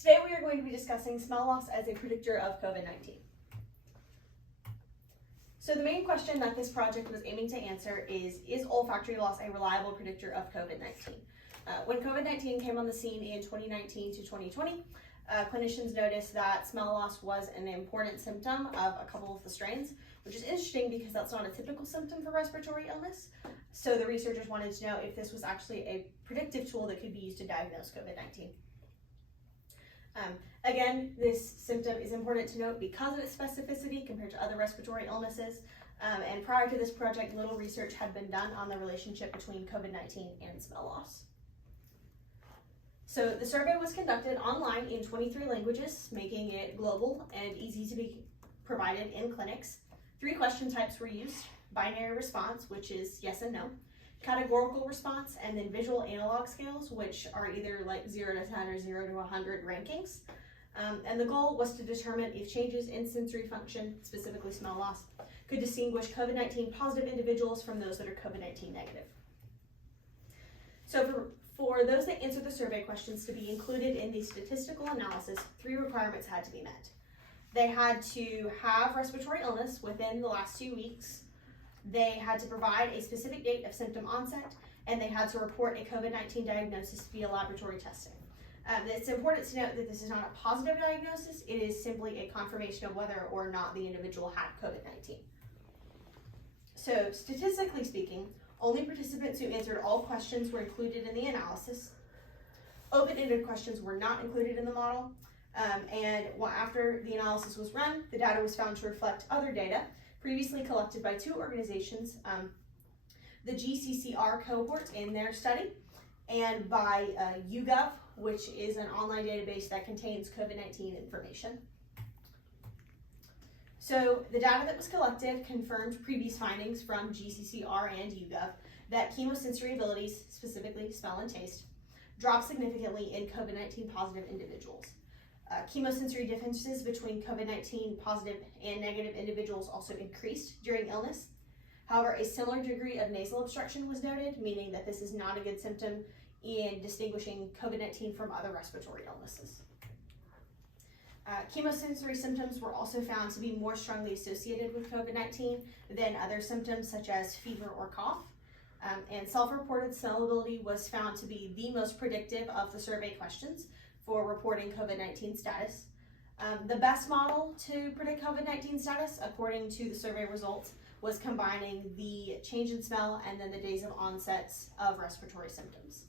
Today we are going to be discussing smell loss as a predictor of COVID-19. So the main question that this project was aiming to answer is olfactory loss a reliable predictor of COVID-19? When COVID-19 came on the scene in 2019 to 2020, clinicians noticed that smell loss was an important symptom of a couple of the strains, which is interesting because that's not a typical symptom for respiratory illness. So the researchers wanted to know if this was actually a predictive tool that could be used to diagnose COVID-19. Again, this symptom is important to note because of its specificity compared to other respiratory illnesses. And prior to this project, little research had been done on the relationship between COVID-19 and smell loss. So the survey was conducted online in 23 languages, making it global and easy to be provided in clinics. 3 question types were used: binary response, which is yes and no; categorical response; and then visual analog scales, which are either like 0 to 10 or 0 to 100 rankings. And the goal was to determine if changes in sensory function, specifically smell loss, could distinguish COVID-19 positive individuals from those that are COVID-19 negative. So for those that answered the survey questions to be included in the statistical analysis, 3 requirements had to be met. They had to have respiratory illness within the last 2 weeks. They had to provide a specific date of symptom onset, and they had to report a COVID-19 diagnosis via laboratory testing. It's important to note that this is not a positive diagnosis. It is simply a confirmation of whether or not the individual had COVID-19. So statistically speaking, only participants who answered all questions were included in the analysis. Open-ended questions were not included in the model. And after the analysis was run, the data was found to reflect other data previously collected by 2 organizations, the GCCR cohort in their study, and by YouGov, which is an online database that contains COVID-19 information. So the data that was collected confirmed previous findings from GCCR and YouGov that chemosensory abilities, specifically smell and taste, drop significantly in COVID-19 positive individuals. Chemosensory differences between COVID-19 positive and negative individuals also increased during illness. However, a similar degree of nasal obstruction was noted, meaning that this is not a good symptom in distinguishing COVID-19 from other respiratory illnesses. Chemosensory symptoms were also found to be more strongly associated with COVID-19 than other symptoms such as fever or cough. And self-reported smellability was found to be the most predictive of the survey questions for reporting COVID-19 status. The best model to predict COVID-19 status, according to the survey results, was combining the change in smell and then the days of onsets of respiratory symptoms.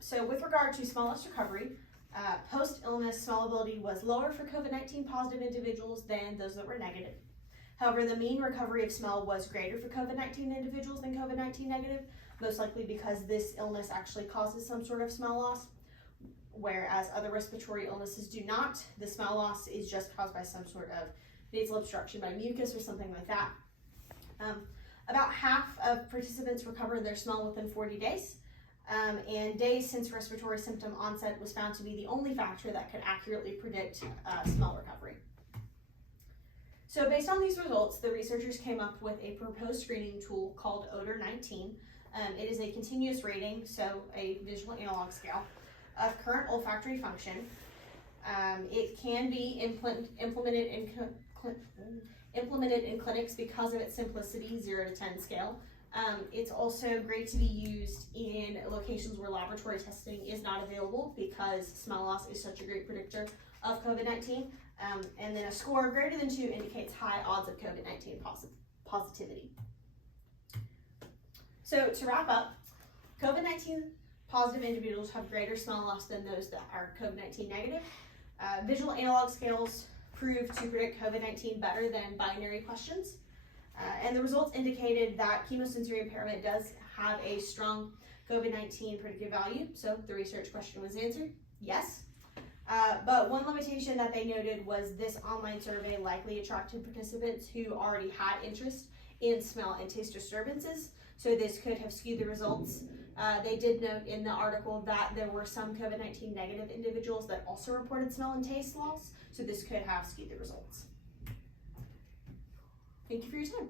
So with regard to smell loss recovery, post-illness smellability was lower for COVID-19 positive individuals than those that were negative. However, the mean recovery of smell was greater for COVID-19 individuals than COVID-19 negative, most likely because this illness actually causes some sort of smell loss, whereas other respiratory illnesses do not. The smell loss is just caused by some sort of nasal obstruction by mucus or something like that. About half of participants recovered their smell within 40 days. And days since respiratory symptom onset was found to be the only factor that could accurately predict smell recovery. So based on these results, the researchers came up with a proposed screening tool called Odor 19. It is a continuous rating, so a visual analog scale, of current olfactory function. It can be implemented in clinics because of its simplicity, 0 to 10 scale. It's also great to be used in locations where laboratory testing is not available because smell loss is such a great predictor of COVID-19. And then a score greater than 2 indicates high odds of COVID-19 positivity. So to wrap up, COVID-19 positive individuals have greater smell loss than those that are COVID-19 negative. Visual analog scales prove to predict COVID-19 better than binary questions. And the results indicated that chemosensory impairment does have a strong COVID-19 predictive value. So the research question was answered, yes. But one limitation that they noted was this online survey likely attracted participants who already had interest in smell and taste disturbances. So this could have skewed the results. They did note in the article that there were some COVID-19 negative individuals that also reported smell and taste loss. So this could have skewed the results. Thank you for your time.